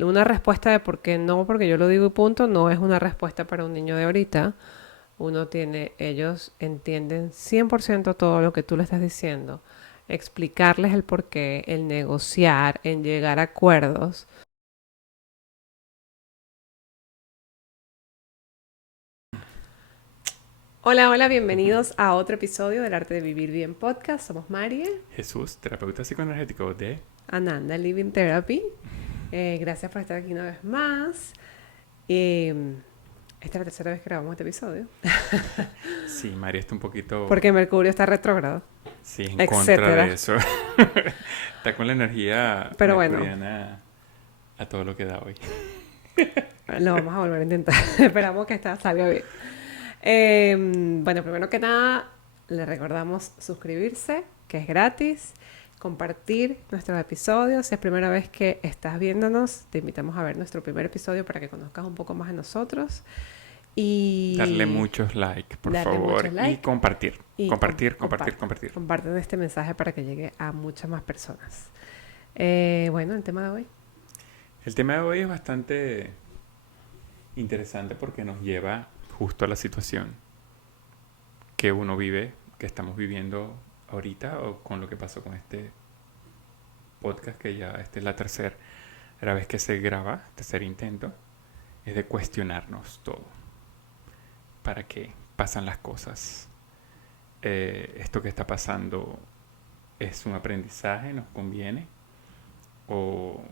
Una respuesta de por qué no, porque yo lo digo y punto, no es una respuesta para un niño de ahorita. Ellos entienden 100% todo lo que tú le estás diciendo. Explicarles el porqué, el negociar, en llegar a acuerdos. Hola, hola, bienvenidos a otro episodio del Arte de Vivir Bien podcast. Somos María, Jesús, terapeuta psicoenergético de... Ananda Living Therapy. Gracias por estar aquí una vez más. Esta es la tercera vez que grabamos este episodio. Sí, María está un poquito, Porque Mercurio está retrógrado, sí, en contra de etcétera. eso. Está con la energía Pero bueno, mercuriana a todo lo que da hoy. lo vamos a volver a intentar. Esperamos que esta salga bien. Bueno, primero que nada, le recordamos suscribirse, que es gratis, compartir nuestros episodios. Si es primera vez que estás viéndonos, te invitamos a ver nuestro primer episodio para que conozcas un poco más de nosotros. Darle Y muchos likes, por darle muchos favor. Y likes compartir. y Compartir, compartir, comparte. compartir. Comparten este mensaje para que llegue a muchas más personas. Bueno, el tema de hoy. El tema de hoy es bastante interesante porque nos lleva justo a la situación que uno vive, que estamos viviendo ahorita, o con lo que pasó con este podcast, que ya esta es la tercera vez que se graba, tercer intento, es de cuestionarnos todo. ¿Para qué pasan las cosas? ¿Esto que está pasando es un aprendizaje? ¿Nos conviene? ¿O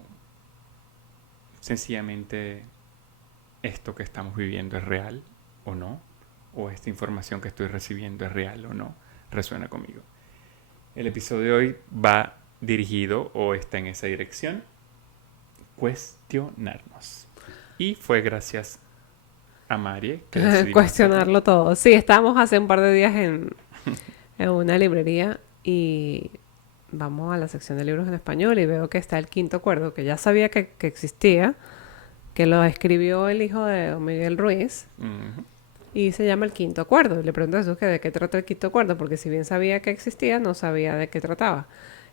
sencillamente esto que estamos viviendo es real o no? ¿O esta información que estoy recibiendo es real o no? Resuena conmigo. El episodio de hoy va dirigido o está en esa dirección: cuestionarnos. Y fue gracias a Marie que decidimos hacerlo. Cuestionarlo todo. Sí, estábamos hace un par de días en una librería y vamos a la sección de libros en español y veo que está el Quinto Acuerdo, que ya sabía que existía, que lo escribió el hijo de don Miguel Ruiz Ujú. y se llama el Quinto Acuerdo. Y le pregunto a Jesús que de qué trata el Quinto Acuerdo, porque si bien sabía que existía, no sabía de qué trataba.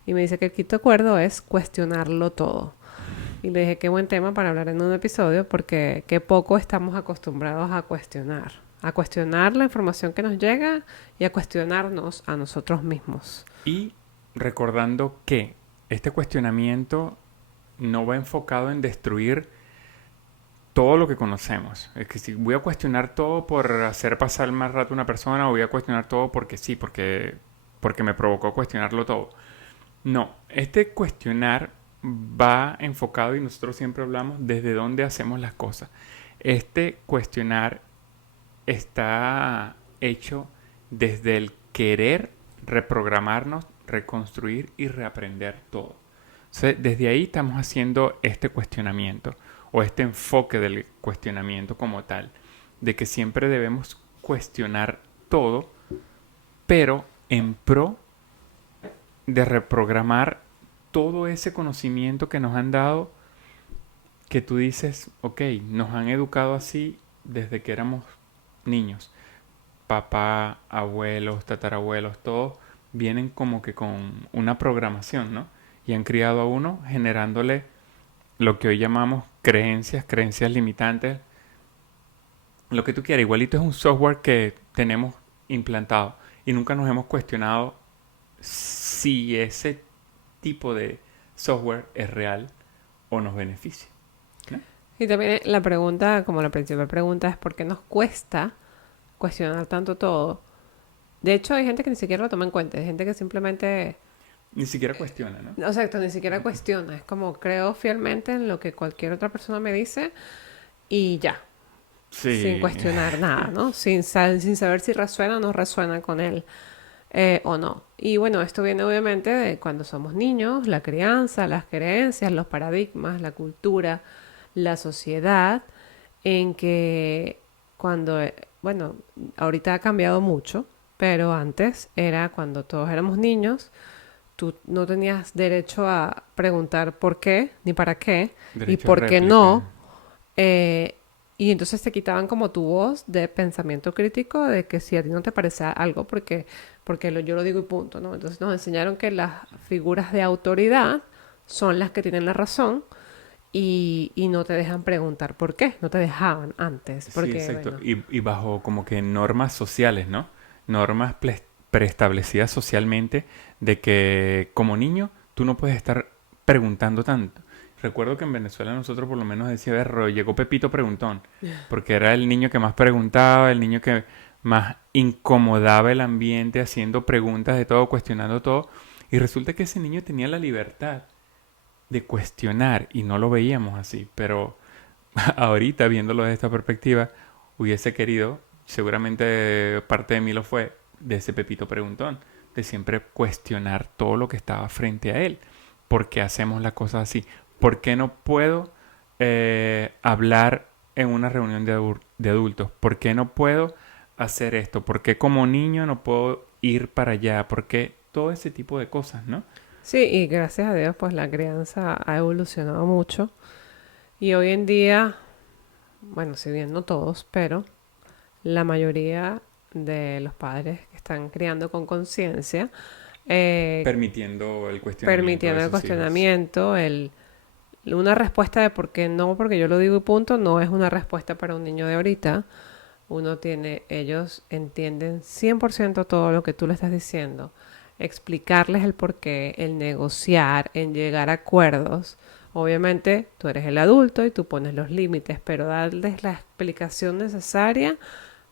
Y me dice que el Quinto Acuerdo es cuestionarlo todo. Y le dije, qué buen tema para hablar en un episodio, porque qué poco estamos acostumbrados a cuestionar. A cuestionar la información que nos llega y a cuestionarnos a nosotros mismos. Y recordando que este cuestionamiento no va enfocado en destruir todo lo que conocemos. Es que si voy a cuestionar todo por hacer pasar más rato a una persona, o voy a cuestionar todo porque sí, porque me provocó cuestionarlo todo. No, este cuestionar va enfocado, y nosotros siempre hablamos desde dónde hacemos las cosas. Este cuestionar está hecho desde el querer reprogramarnos, reconstruir y reaprender todo. Entonces, desde ahí estamos haciendo este cuestionamiento o este enfoque del cuestionamiento como tal, de que siempre debemos cuestionar todo, pero en pro de reprogramar todo ese conocimiento que nos han dado, que tú dices, ok, nos han educado así desde que éramos niños. Papá, abuelos, tatarabuelos, todos vienen como que con una programación, ¿no? Y han criado a uno generándole lo que hoy llamamos creencias limitantes, lo que tú quieras. Igualito es un software que tenemos implantado y nunca nos hemos cuestionado si ese tipo de software es real o nos beneficia, ¿no? Y también la pregunta, como la principal pregunta, es por qué nos cuesta cuestionar tanto todo. De hecho, hay gente que ni siquiera lo toma en cuenta. Hay gente que simplemente, Ni siquiera cuestiona, ¿no? o sea, esto ni siquiera cuestiona. Es como creo fielmente en lo que cualquier otra persona me dice y ya, sin Sí, cuestionar nada, ¿no? Sin saber si resuena o no resuena con él o no. Y bueno, esto viene obviamente de cuando somos niños, la crianza, las creencias, los paradigmas, la cultura, la sociedad, en que cuando, bueno, ahorita ha cambiado mucho, pero antes era cuando todos éramos niños, tú no tenías derecho a preguntar por qué ni para qué y derecho a por qué réplica. no. eh, y entonces te quitaban como tu voz de pensamiento crítico de que si a ti no te parece algo, yo lo digo y punto, ¿no? Entonces nos enseñaron que las figuras de autoridad son las que tienen la razón y no te dejan preguntar por qué, no te dejaban antes, Sí, porque exacto. bueno, Y bajo como que normas sociales, ¿no? Normas preestablecidas socialmente de que como niño tú no puedes estar preguntando tanto. Recuerdo que en Venezuela nosotros por lo menos decía, "Berro, llegó Pepito Preguntón", porque era el niño que más preguntaba, el niño que más incomodaba el ambiente haciendo preguntas de todo, cuestionando todo. Y resulta que ese niño tenía la libertad de cuestionar y no lo veíamos así, pero ahorita viéndolo desde esta perspectiva, hubiese querido, seguramente parte de mí lo fue, de ese Pepito Preguntón, de siempre cuestionar todo lo que estaba frente a él. ¿Por qué hacemos las cosas así? ¿Por qué no puedo hablar en una reunión de adultos? ¿Por qué no puedo hacer esto? ¿Por qué como niño no puedo ir para allá? ¿Por qué todo ese tipo de cosas, no? sí, y gracias a Dios, pues la crianza ha evolucionado mucho. Y hoy en día, bueno, si bien no todos, pero la mayoría de los padres que están criando con conciencia, eh, Permitiendo el cuestionamiento de permitiendo el sus hijos. cuestionamiento, una respuesta de por qué no, porque yo lo digo y punto, no es una respuesta para un niño de ahorita. Ellos entienden 100% todo lo que tú le estás diciendo. Explicarles el porqué, el negociar, en llegar a acuerdos. Obviamente tú eres el adulto y tú pones los límites, pero darles la explicación necesaria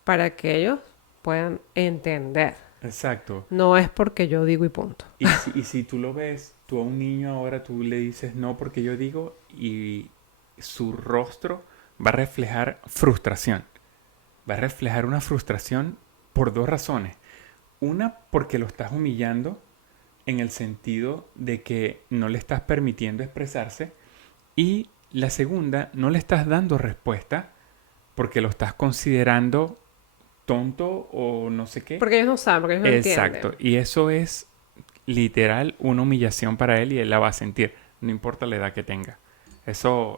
para que ellos puedan entender. Exacto. No es porque yo digo y punto. Y si tú lo ves, tú a un niño ahora tú le dices no porque yo digo y su rostro va a reflejar frustración. Va a reflejar una frustración por dos razones. Una, porque lo estás humillando en el sentido de que no le estás permitiendo expresarse. Y la segunda, no le estás dando respuesta porque lo estás considerando tonto o no sé qué. Porque ellos no saben, porque ellos no Exacto. entienden. Y eso es literal una humillación para él y él la va a sentir, no importa la edad que tenga. Eso,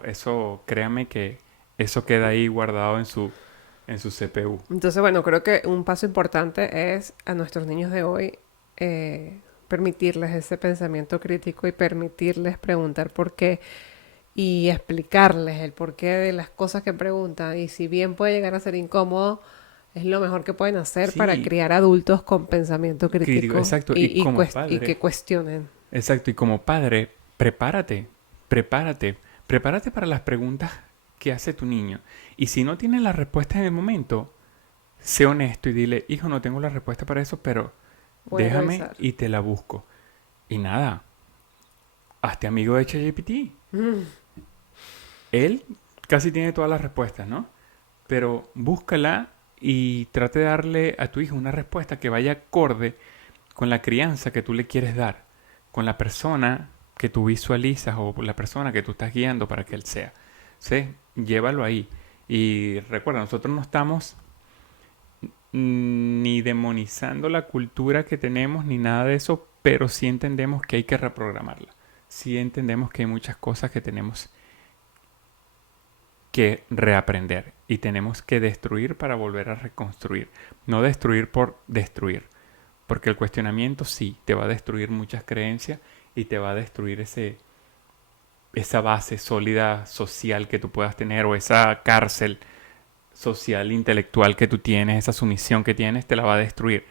créame que eso queda ahí guardado en su CPU. Entonces, bueno, creo que un paso importante es a nuestros niños de hoy permitirles ese pensamiento crítico y permitirles preguntar por qué y explicarles el porqué de las cosas que preguntan. Y si bien puede llegar a ser incómodo, es lo mejor que pueden hacer para Sí, criar adultos con pensamiento crítico, crítico exacto. Y como y que padre, cuestionen. exacto, y como padre, prepárate, prepárate, prepárate para las preguntas que hace tu niño. Y si no tienes la respuesta en el momento, sé honesto y dile, hijo, no tengo la respuesta para eso, pero Voy a déjame revisar. y te la busco. Y nada, hazte amigo de ChatGPT. Él casi tiene todas las respuestas, ¿no? Pero búscala y trate de darle a tu hijo una respuesta que vaya acorde con la crianza que tú le quieres dar, con la persona que tú visualizas o la persona que tú estás guiando para que él sea. ¿Sí? Llévalo ahí. Y recuerda, nosotros no estamos ni demonizando la cultura que tenemos ni nada de eso, pero sí entendemos que hay que reprogramarla. Sí entendemos que hay muchas cosas que tenemos que reaprender y tenemos que destruir para volver a reconstruir. No destruir por destruir, porque el cuestionamiento sí te va a destruir muchas creencias y te va a destruir esa base sólida social que tú puedas tener o esa cárcel social intelectual que tú tienes, esa sumisión que tienes, te la va a destruir.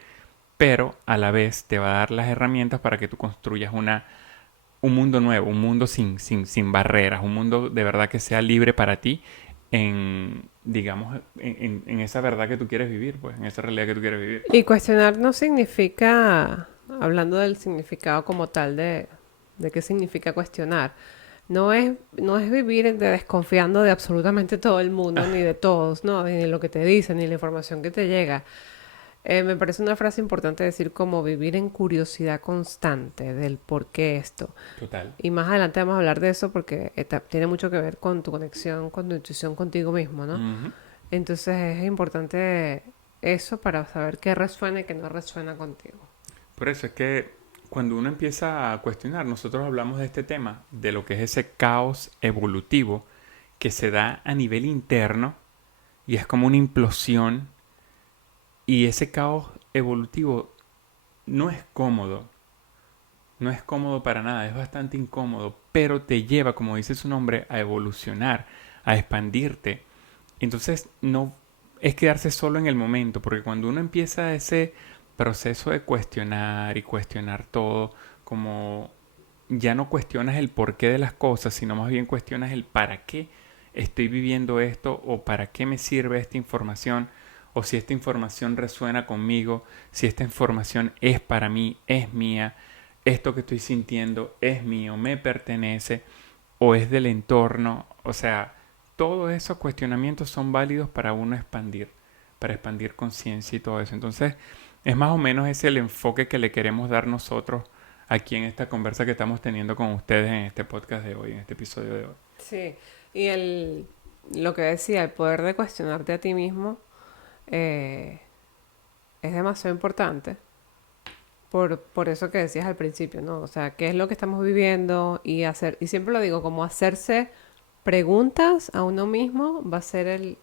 Pero a la vez te va a dar las herramientas para que tú construyas un mundo nuevo, un mundo sin barreras, un mundo de verdad que sea libre para ti en, digamos, en esa verdad que tú quieres vivir, pues, en esa realidad que tú quieres vivir. Y cuestionar no significa, hablando del significado como tal de qué significa cuestionar, no es vivir desconfiando de absolutamente todo el mundo, ni de todos, ¿no? Ni de lo que te dicen, ni la información que te llega. Me parece una frase importante decir como vivir en curiosidad constante del por qué esto. Total. Y más adelante vamos a hablar de eso porque tiene mucho que ver con tu conexión, con tu intuición contigo mismo, ¿no? Ujú. Entonces es importante eso para saber qué resuena y qué no resuena contigo. Por eso es que cuando uno empieza a cuestionar, nosotros hablamos de este tema, de lo que es ese caos evolutivo que se da a nivel interno y es como una implosión y ese caos evolutivo no es cómodo, no es cómodo para nada, es bastante incómodo, pero te lleva, como dice su nombre, a evolucionar, a expandirte. Entonces, no es quedarse solo en el momento, porque cuando uno empieza ese proceso de cuestionar y cuestionar todo, como ya no cuestionas el porqué de las cosas, sino más bien cuestionas el para qué estoy viviendo esto o para qué me sirve esta información o si esta información resuena conmigo, si esta información es para mí, es mía, esto que estoy sintiendo es mío, me pertenece o es del entorno. O sea, todos esos cuestionamientos son válidos para expandir conciencia y todo eso. Entonces, es más o menos ese el enfoque que le queremos dar nosotros aquí en esta conversa que estamos teniendo con ustedes en este podcast de hoy, en este episodio de hoy. Sí, y lo que decía, el poder de cuestionarte a ti mismo eh, es demasiado importante por eso que decías al principio, ¿no? O sea, qué es lo que estamos viviendo y siempre lo digo, como hacerse preguntas a uno mismo va a ser el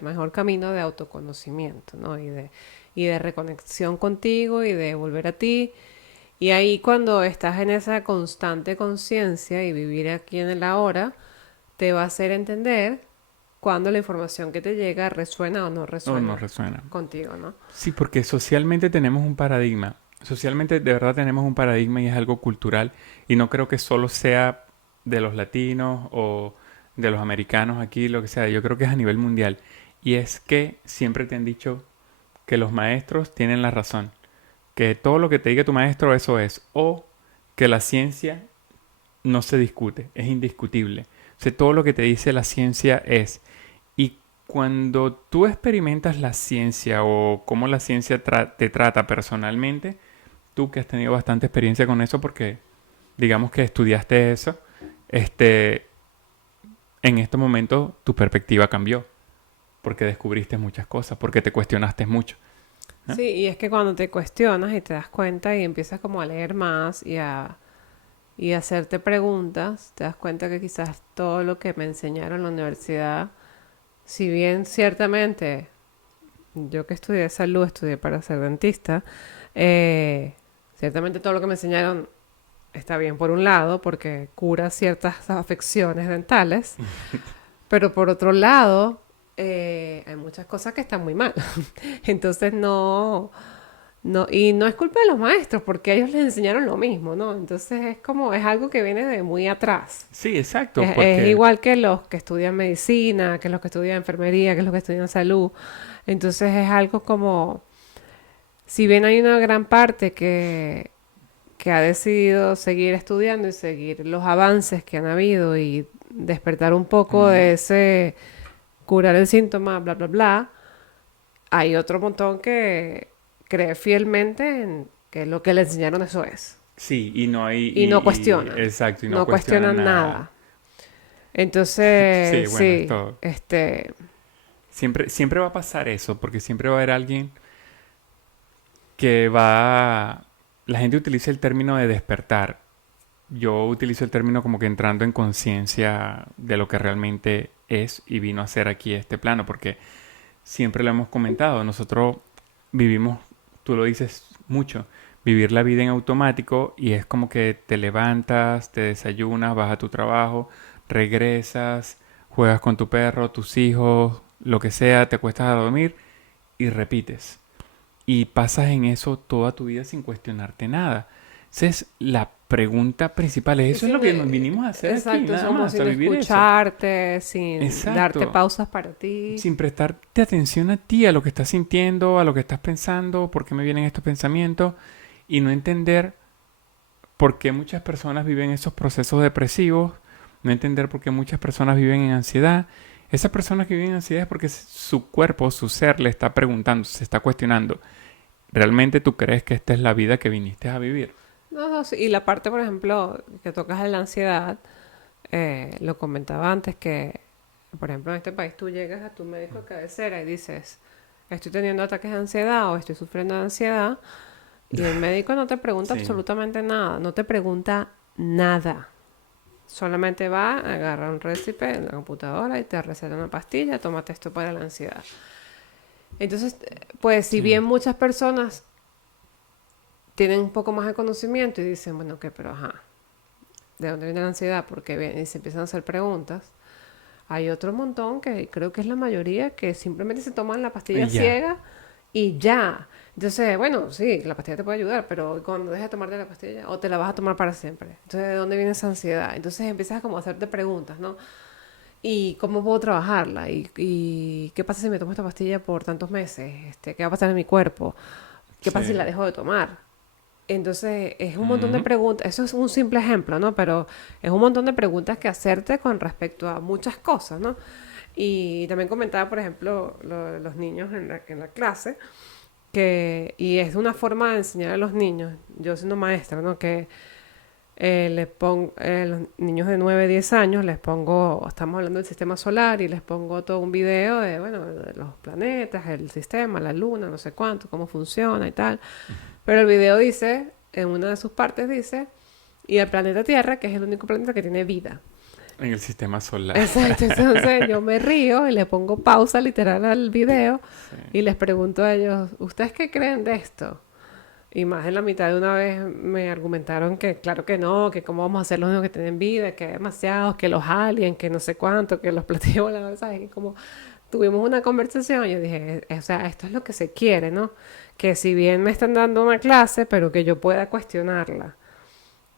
mejor camino de autoconocimiento, ¿no? Y de reconexión contigo y de volver a ti. Y ahí cuando estás en esa constante conciencia y vivir aquí en el ahora, te va a hacer entender cuando la información que te llega resuena o no No, no resuena resuena. contigo, ¿no? Sí, porque socialmente tenemos un paradigma. Socialmente de verdad tenemos un paradigma y es algo cultural. Y no creo que solo sea de los latinos o de los americanos aquí, lo que sea. Yo creo que es a nivel mundial. Y es que siempre te han dicho que los maestros tienen la razón. Que todo lo que te diga tu maestro, eso es. O que la ciencia no se discute, es indiscutible. O sea, todo lo que te dice la ciencia es. Y cuando tú experimentas la ciencia o cómo la ciencia te trata personalmente, tú que has tenido bastante experiencia con eso porque digamos que estudiaste eso, este, en este momento tu perspectiva cambió porque descubriste muchas cosas, porque te cuestionaste mucho, ¿no? Sí, y es que cuando te cuestionas y te das cuenta y empiezas como a leer más y a hacerte preguntas, te das cuenta que quizás todo lo que me enseñaron en la universidad, si bien ciertamente yo que estudié salud, estudié para ser dentista, ciertamente todo lo que me enseñaron está bien por un lado porque cura ciertas afecciones dentales, pero por otro lado hay muchas cosas que están muy mal. Entonces no, y no es culpa de los maestros porque ellos les enseñaron lo mismo, ¿no? Entonces es algo que viene de muy atrás. Sí, exacto, Es porque igual que los que estudian medicina, que los que estudian enfermería, que los que estudian salud. Entonces es algo como, si bien hay una gran parte que ha decidido seguir estudiando y seguir los avances que han habido y despertar un poco ujú, de ese curar el síntoma, bla, bla, bla, hay otro montón que cree fielmente en que lo que le enseñaron eso es. sí, y no hay, Y no cuestionan, exacto, y no no cuestionan cuestionan nada. nada. Entonces, Sí, bueno, sí, esto siempre va a pasar eso, porque siempre va a haber alguien que va... La gente utiliza el término de despertar. Yo utilizo el término como que entrando en conciencia de lo que realmente es y vino a ser aquí este plano, porque siempre lo hemos comentado, nosotros vivimos, tú lo dices mucho, vivir la vida en automático y es como que te levantas, te desayunas, vas a tu trabajo, regresas, juegas con tu perro, tus hijos, lo que sea, te acuestas a dormir y repites. Y pasas en eso toda tu vida sin cuestionarte nada. Esa es la pregunta principal. y Eso es lo sin, que nos vinimos a hacer aquí, exacto, nada somos más, a sin vivir eso. escucharte, sin darte Exacto. pausas para ti. Sin prestarte atención a ti, a lo que estás sintiendo, a lo que estás pensando, por qué me vienen estos pensamientos y no entender por qué muchas personas viven esos procesos depresivos, no entender por qué muchas personas viven en ansiedad. Esas personas que viven en ansiedad es porque su cuerpo, su ser le está preguntando, se está cuestionando, ¿realmente tú crees que esta es la vida que viniste a vivir? No, no, sí, y la parte, por ejemplo, que tocas de la ansiedad, lo comentaba antes que, por ejemplo, en este país tú llegas a tu médico de cabecera y dices, estoy teniendo ataques de ansiedad o estoy sufriendo de ansiedad, y el médico no te pregunta Sí, absolutamente nada, no te pregunta nada. Solamente va, agarra un récipe en la computadora y te receta una pastilla, tómate esto para la ansiedad. Entonces, pues si sí, bien muchas personas tienen un poco más de conocimiento y dicen, bueno, ¿qué? Pero ajá, ¿de dónde viene la ansiedad? Porque viene y se empiezan a hacer preguntas. Hay otro montón que creo que es la mayoría que simplemente se toman la pastilla Y ya. ciega y ya. Entonces, bueno, sí, la pastilla te puede ayudar, pero cuando dejes de tomarte la pastilla o te la vas a tomar para siempre. Entonces, ¿de dónde viene esa ansiedad? Entonces empiezas como a hacerte preguntas, ¿no? ¿Y cómo puedo trabajarla? ¿Y qué pasa si me tomo esta pastilla por tantos meses? ¿Qué va a pasar en mi cuerpo? ¿Qué Sí. pasa si la dejo de tomar? Entonces, es un montón de Ujú. preguntas. Eso es un simple ejemplo, ¿no? Pero es un montón de preguntas que hacerte con respecto a muchas cosas, ¿no? Y también comentaba, por ejemplo, lo de los niños en la clase, y es una forma de enseñar a los niños, yo siendo maestra, ¿no? Que les pongo, los niños de 9 10 años, les pongo, estamos hablando del sistema solar y les pongo todo un video de, bueno, de los planetas, el sistema, la luna, no sé cuánto, cómo funciona y tal. Pero el video dice, en una de sus partes dice, y el planeta Tierra, que es el único planeta que tiene vida. En el sistema solar. Exacto, entonces yo me río y le pongo pausa literal al video Sí. y les pregunto a ellos, ¿ustedes qué creen de esto? Y más de la mitad de una vez me argumentaron que claro que no, que cómo vamos a ser los únicos que tienen vida, que hay demasiados, que los aliens, que no sé cuánto, que los platillos voladores, ¿sabes? Y como tuvimos una conversación, yo dije, o sea, esto es lo que se quiere, ¿no? Que si bien me están dando una clase, pero que yo pueda cuestionarla.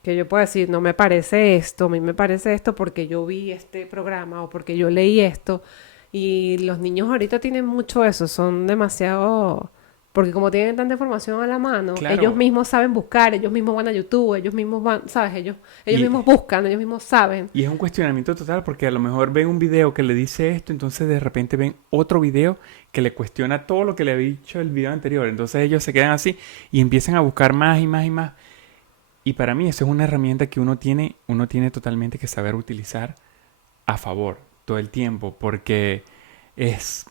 Que yo pueda decir, no me parece esto, a mí me parece esto porque yo vi este programa o porque yo leí esto. Y los niños ahorita tienen mucho eso, son demasiado... Porque como tienen tanta información a la mano, ellos Claro. mismos saben buscar, ellos mismos van a YouTube, ellos mismos van, ¿sabes? Ellos Y, mismos buscan, ellos mismos saben. y es un cuestionamiento total porque a lo mejor ven un video que le dice esto, entonces de repente ven otro video que le cuestiona todo lo que le había dicho el video anterior. Entonces ellos se quedan así y empiezan a buscar más y más y más. Y para mí eso es una herramienta que uno tiene totalmente que saber utilizar a favor todo el tiempo porque es,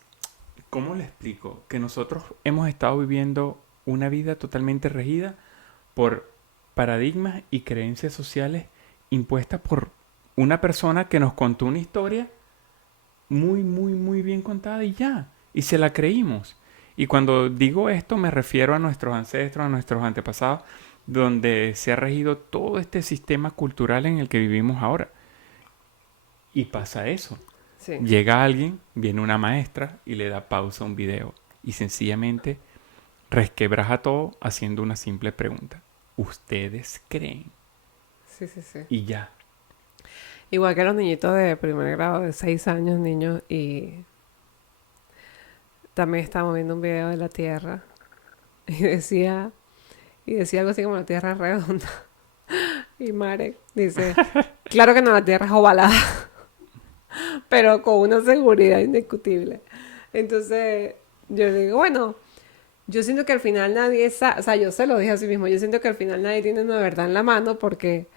¿cómo le explico? Que nosotros hemos estado viviendo una vida totalmente regida por paradigmas y creencias sociales impuestas por una persona que nos contó una historia muy, muy, muy bien contada y ya. Y se la creímos. Y cuando digo esto me refiero a nuestros ancestros, a nuestros antepasados, donde se ha regido todo este sistema cultural en el que vivimos ahora. Y pasa eso. Sí. Llega alguien, viene una maestra y le da pausa a un video. Y sencillamente resquebraja todo haciendo una simple pregunta. ¿Ustedes creen? Sí, sí, sí. Y ya. Igual que los niñitos de primer grado de 6 años, niños, y también estábamos viendo un video de la Tierra y decía algo así como la Tierra es redonda. Y Marek dice, claro que no, la Tierra es ovalada, pero con una seguridad indiscutible. Entonces, yo le digo, bueno, yo siento que al final nadie sabe, o sea, yo se lo dije a sí mismo, yo siento que al final nadie tiene una verdad en la mano porque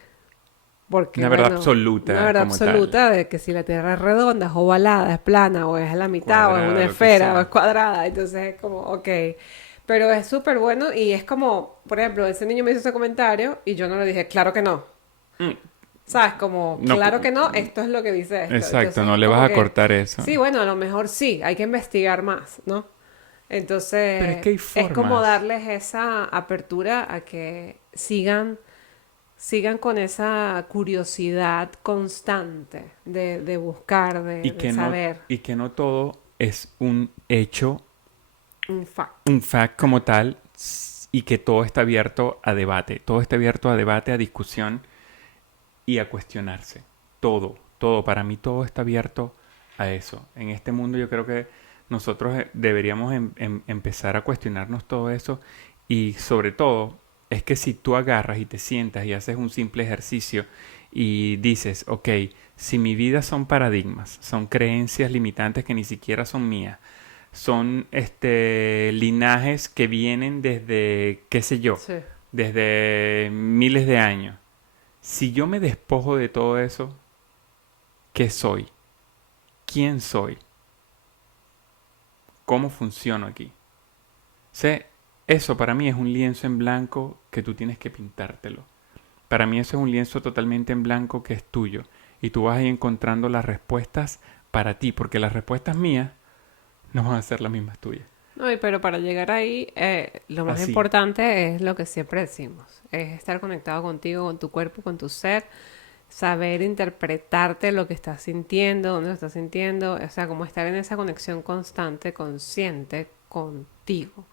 Una verdad bueno, una absoluta verdad como tal. absoluta de que si la Tierra es redonda, es ovalada, es plana, o es a la mitad, o es una Cuadrada, lo que esfera, o es sea. cuadrada, entonces es como, ok. Pero es súper bueno y es como, por ejemplo, ese niño me hizo ese comentario y yo no le dije, claro que no. Mm, ¿Sabes? Como, No, claro que no, esto es lo que dice esto. exacto, Entonces no es le vas como a que, cortar eso. sí, bueno, a lo mejor sí, hay que investigar más, ¿no? Pero es Entonces, que hay es como formas. darles esa apertura a que sigan con esa curiosidad constante de buscar, Y de saber y que no todo es un hecho, un fact. un fact como tal, y que todo está abierto a debate. Todo está abierto a debate, a discusión y a cuestionarse. Todo, todo, para mí todo está abierto a eso. En este mundo yo creo que nosotros deberíamos empezar a cuestionarnos todo eso y sobre todo es que si tú agarras y te sientas y haces un simple ejercicio y dices, ok, si mi vida son paradigmas, son creencias limitantes que ni siquiera son mías, son linajes que vienen desde, qué sé yo, Sí. desde miles de años. Si yo me despojo de todo eso, ¿qué soy? ¿Quién soy? ¿Cómo funciono aquí? Sé, eso para mí es un lienzo en blanco que tú tienes que pintártelo. Para mí eso es un lienzo totalmente en blanco que es tuyo. Y tú vas a ir encontrando las respuestas para ti, porque las respuestas mías no van a ser las mismas tuyas. No, pero para llegar ahí, lo más Así. importante es lo que siempre decimos, es estar conectado contigo, con tu cuerpo, con tu ser, saber interpretarte lo que estás sintiendo, dónde lo estás sintiendo, o sea, como estar en esa conexión constante, consciente contigo.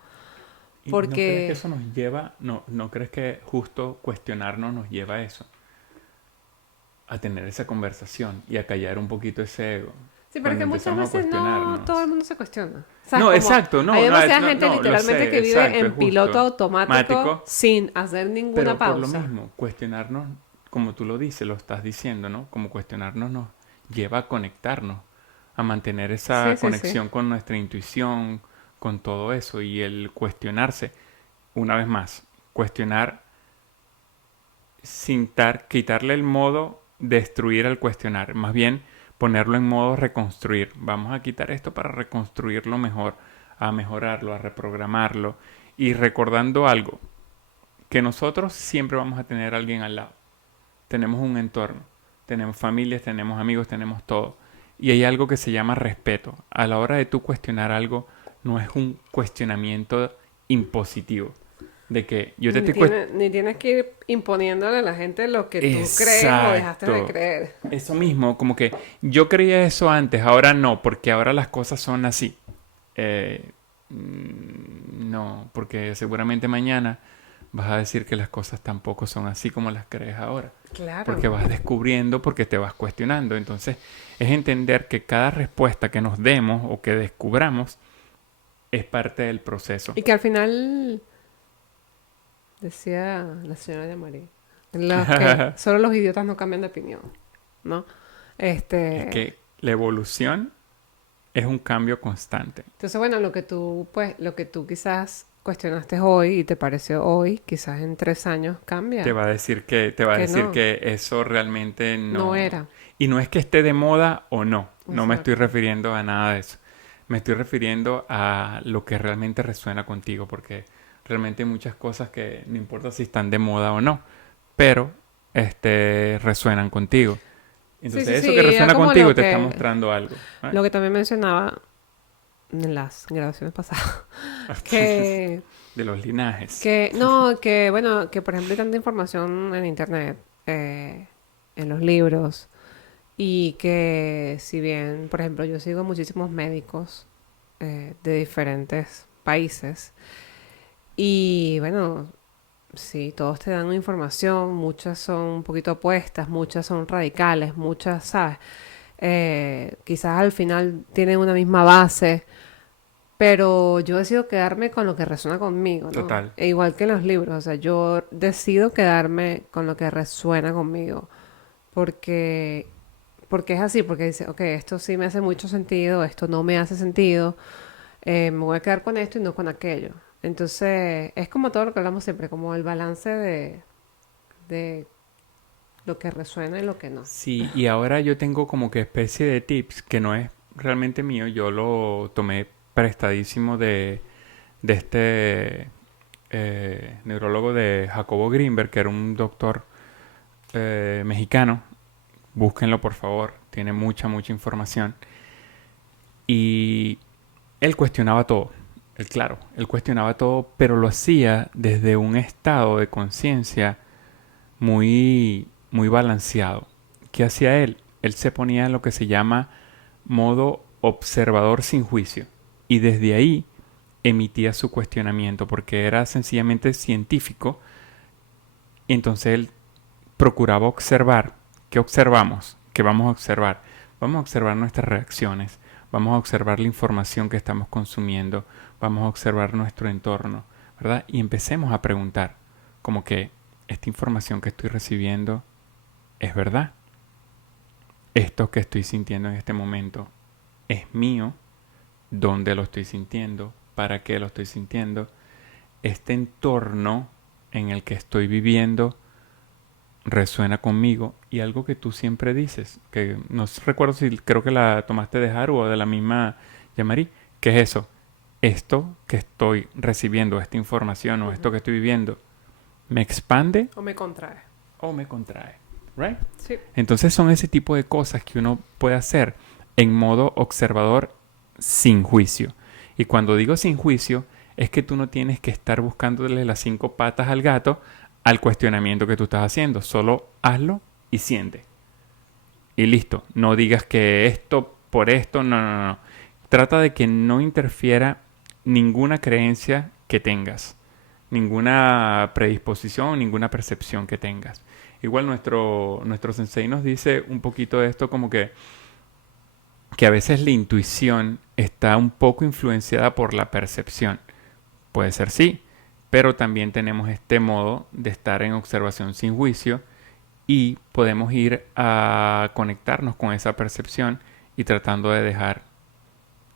¿Y no crees que Porque eso nos lleva, no crees que justo cuestionarnos nos lleva a eso? A tener esa conversación y a callar un poquito ese ego. sí, pero es Cuando que muchas empezamos a veces no todo el cuestionarnos. mundo se cuestiona. ¿Sabes? No, Como exacto, hay no, no, demasiada no, gente no, lo literalmente sé, que vive exacto, es en piloto justo. automático Mático, sin hacer ninguna pero por lo pausa. mismo, cuestionarnos, como tú lo dices, lo estás diciendo, ¿no? Como cuestionarnos nos lleva a conectarnos, a mantener esa Sí, sí, sí. conexión con nuestra intuición, con todo eso. Y el cuestionarse, una vez más, cuestionar sin quitarle el modo destruir al cuestionar, más bien ponerlo en modo reconstruir. Vamos a quitar esto para reconstruirlo mejor, a mejorarlo, a reprogramarlo y recordando algo, que nosotros siempre vamos a tener a alguien al lado. Tenemos un entorno, tenemos familias, tenemos amigos, tenemos todo. Y hay algo que se llama respeto. A la hora de tú cuestionar algo, no es un cuestionamiento impositivo. De que yo te estoy Ni tienes que ir imponiéndole a la gente lo que tú crees o dejaste de Exacto. creer. Eso mismo, como que yo creía eso antes, ahora no, porque ahora las cosas son así. Eh, no, porque seguramente mañana vas a decir que las cosas tampoco son así como las crees ahora. Claro. Porque vas descubriendo, porque te vas cuestionando. Entonces, es entender que cada respuesta que nos demos o que descubramos es parte del proceso. Y que al final, decía la señora de María, los que solo los idiotas no cambian de opinión, ¿no? Es Este, que la evolución es un cambio constante. entonces, bueno, lo que tú quizás cuestionaste hoy y te pareció hoy, quizás en 3 años Te cambia, va a decir te va a que decir no, que eso realmente no no. era. Y no es que esté de moda o no. No me estoy Exacto. refiriendo a nada de eso. Me estoy refiriendo a lo que realmente resuena contigo, porque realmente hay muchas cosas que no importa si están de moda o no, pero resuenan contigo. Sí, sí, Entonces eso que sí, era resuena como contigo te está mostrando algo. ¿Eh? lo que también mencionaba en las grabaciones pasadas, que, De los linajes. no, que bueno, que por ejemplo hay tanta información en internet, eh, en los libros, y que si bien, por ejemplo, yo sigo muchísimos médicos de diferentes países, y bueno, sí, todos te dan una información, muchas son un poquito opuestas, muchas son radicales, muchas, ¿sabes? Quizás al final tienen una misma base, pero yo decido quedarme con lo que resuena conmigo, ¿no? Total. E igual que en los libros, o sea, yo decido quedarme con lo que resuena conmigo, porque, porque es así, porque dice, ok, esto sí me hace mucho sentido, esto no me hace sentido, me voy a quedar con esto y no con aquello. Entonces, es como todo lo que hablamos siempre, como el balance de lo que resuena y lo que no. Sí, y ahora yo tengo como que especie de tips que no es realmente mío, yo lo tomé prestadísimo de este neurólogo de Jacobo Greenberg, que era un doctor mexicano. Búsquenlo por favor, tiene mucha información. Y él cuestionaba todo, él cuestionaba todo, pero lo hacía desde un estado de conciencia muy balanceado. ¿Qué hacía él? Él se ponía en lo que se llama modo observador sin juicio y desde ahí emitía su cuestionamiento porque era sencillamente científico y entonces él procuraba observar. ¿Qué observamos? ¿Qué vamos a observar? Vamos a observar nuestras reacciones, vamos a observar la información que estamos consumiendo, vamos a observar nuestro entorno, ¿verdad? Y empecemos a preguntar, como que esta información que estoy recibiendo es verdad. Esto que estoy sintiendo en este momento es mío. ¿Dónde lo estoy sintiendo? ¿Para qué lo estoy sintiendo? Este entorno en el que estoy viviendo resuena conmigo y algo que tú siempre dices, que no recuerdo si creo que la tomaste de Haru o de la misma Yamari, que es eso, esto que estoy recibiendo, esta información o esto Ujú. que estoy viviendo, ¿me expande O me contrae. o me contrae? ¿Right? Sí. Entonces son ese tipo de cosas que uno puede hacer en modo observador sin juicio. Y cuando digo sin juicio, es que tú no tienes que estar buscándole las 5 patas al gato al cuestionamiento que tú estás haciendo. Solo hazlo y siente. Y listo. No digas que esto por esto. No, no, no. Trata de que no interfiera ninguna creencia que tengas. Ninguna predisposición, ninguna percepción que tengas. Igual nuestro sensei nos dice un poquito de esto como que a veces la intuición está un poco influenciada por la percepción. Puede ser sí, pero también tenemos este modo de estar en observación sin juicio y podemos ir a conectarnos con esa percepción y tratando de dejar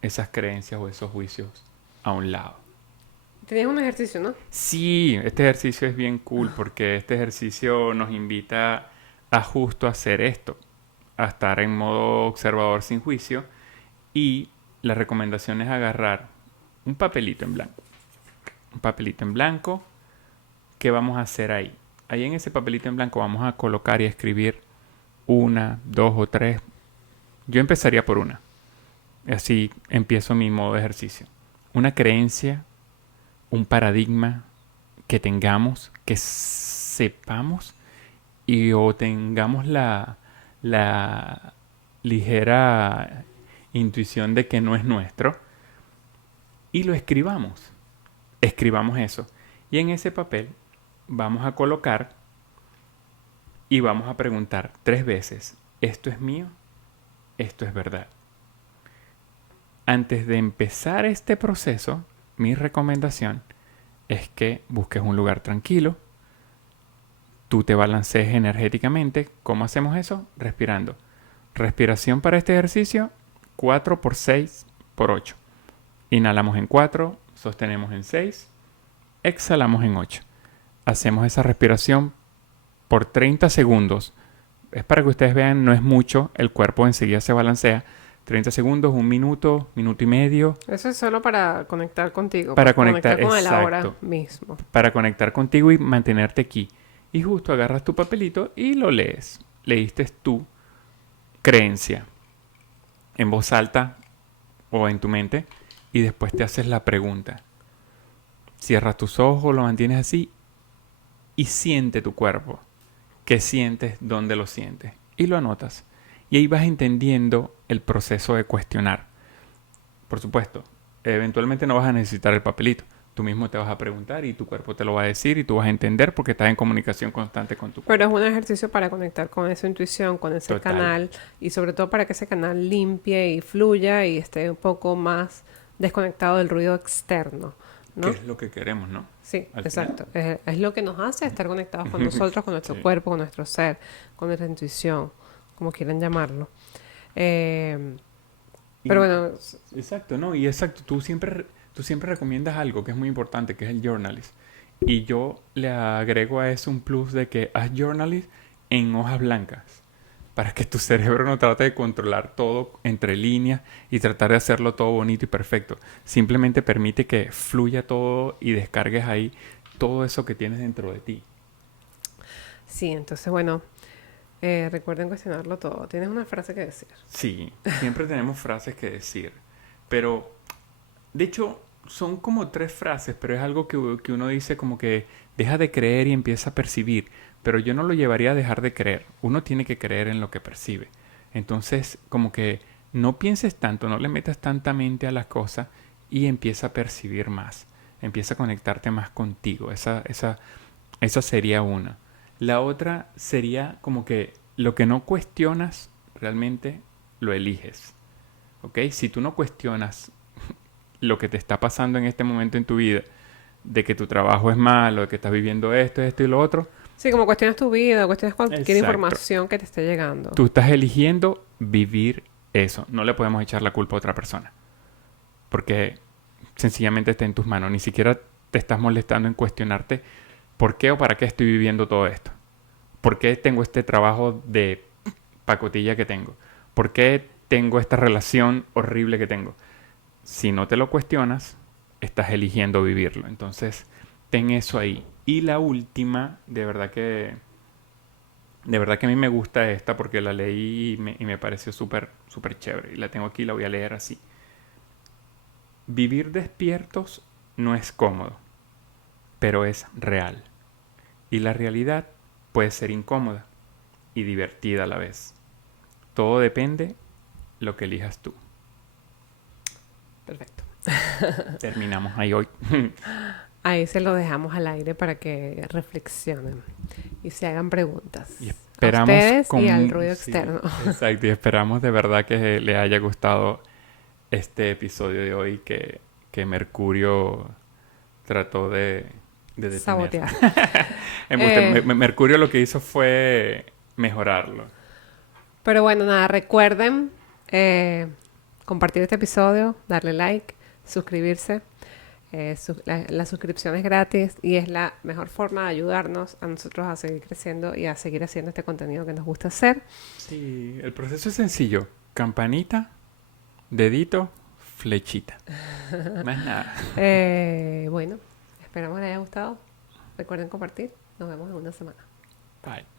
esas creencias o esos juicios a un lado. Tenías un ejercicio, ¿no? Sí, este ejercicio es bien cool porque este ejercicio nos invita a justo hacer esto, a estar en modo observador sin juicio y la recomendación es agarrar un papelito en blanco. Un papelito en blanco, ¿qué vamos a hacer ahí? Ahí en ese papelito en blanco vamos a colocar y escribir 1, 2 o 3. Yo empezaría por una. Así empiezo mi modo de ejercicio. Una creencia, un paradigma que tengamos, que sepamos y o tengamos la ligera intuición de que no es nuestro y lo escribamos. Escribamos eso. Y en ese papel vamos a colocar y vamos a preguntar 3 veces, ¿esto es mío? ¿Esto es verdad? Antes de empezar este proceso, mi recomendación es que busques un lugar tranquilo, tú te balancees energéticamente. ¿Cómo hacemos eso? Respirando. Respiración para este ejercicio, 4 por 6 por 8. Inhalamos en 4, sostenemos en 6, exhalamos en 8. Hacemos esa respiración por 30 segundos. Es para que ustedes vean, no es mucho, el cuerpo enseguida se balancea. 30 segundos, 1 minuto, minuto y medio. Eso es solo para conectar contigo, Para para conectar, conectar con el ahora exacto. mismo. Para conectar contigo y mantenerte aquí. Y justo agarras tu papelito y lo lees. Leíste tu creencia en voz alta o en tu mente y después te haces la pregunta. Cierras tus ojos, lo mantienes así y siente tu cuerpo. ¿Qué sientes? ¿Dónde lo sientes? Y lo anotas. Y ahí vas entendiendo el proceso de cuestionar. Por supuesto, eventualmente no vas a necesitar el papelito. Tú mismo te vas a preguntar y tu cuerpo te lo va a decir y tú vas a entender porque estás en comunicación constante con tu Pero cuerpo. es un ejercicio para conectar con esa intuición, con ese Total. canal y sobre todo para que ese canal limpie y fluya y esté un poco más desconectado del ruido externo, ¿Qué ¿no? es lo que queremos, no? Sí, Al exacto. final. Es lo que nos hace estar conectados con nosotros, con nuestro Sí. cuerpo, con nuestro ser, con nuestra intuición, como quieran llamarlo. Eh, pero Y, bueno, exacto, ¿no? Y exacto, tú siempre recomiendas algo que es muy importante, que es el journalist. Y yo le agrego a eso un plus de que haz journalist en hojas blancas, para que tu cerebro no trate de controlar todo entre líneas y tratar de hacerlo todo bonito y perfecto. Simplemente permite que fluya todo y descargues ahí todo eso que tienes dentro de ti. sí, entonces bueno, recuerden cuestionarlo todo. ¿Tienes una frase que decir? Sí, siempre tenemos frases que decir, pero de hecho son como 3 frases, pero es algo que uno dice como que deja de creer y empieza a percibir, pero yo no lo llevaría a dejar de creer, uno tiene que creer en lo que percibe. Entonces, como que no pienses tanto, no le metas tanta mente a las cosas y empieza a percibir más, empieza a conectarte más contigo, esa sería una. La otra sería como que lo que no cuestionas realmente lo eliges. ¿Ok? Si tú no cuestionas lo que te está pasando en este momento en tu vida, de que tu trabajo es malo, de que estás viviendo esto y lo otro, Sí, como cuestionas tu vida, cuestionas cualquier exacto. información que te esté llegando. Tú estás eligiendo vivir eso. No le podemos echar la culpa a otra persona. Porque sencillamente está en tus manos. Ni siquiera te estás molestando en cuestionarte por qué o para qué estoy viviendo todo esto. ¿Por qué tengo este trabajo de pacotilla que tengo? ¿Por qué tengo esta relación horrible que tengo? Si no te lo cuestionas, estás eligiendo vivirlo. Entonces, ten eso ahí. Y la última, de verdad que a mí me gusta esta porque la leí y me pareció súper, súper chévere. Y la tengo aquí, la voy a leer así. Vivir despiertos no es cómodo, pero es real. Y la realidad puede ser incómoda y divertida a la vez. Todo depende lo que elijas tú. Perfecto. Terminamos ahí hoy. Ahí se lo dejamos al aire para que reflexionen y se hagan preguntas. Y A esperamos ustedes y al ruido sí, externo. exacto, y esperamos de verdad que le haya gustado este episodio de hoy que Mercurio trató de detener. Sabotear. Mercurio lo que hizo fue mejorarlo. Pero bueno, nada, recuerden compartir este episodio, darle like, suscribirse. La suscripción es gratis y es la mejor forma de ayudarnos a nosotros a seguir creciendo y a seguir haciendo este contenido que nos gusta hacer. Sí, el proceso es sencillo. Campanita, dedito, flechita. Más nada. Bueno, esperamos les haya gustado. Recuerden compartir. Nos vemos en una semana. Bye.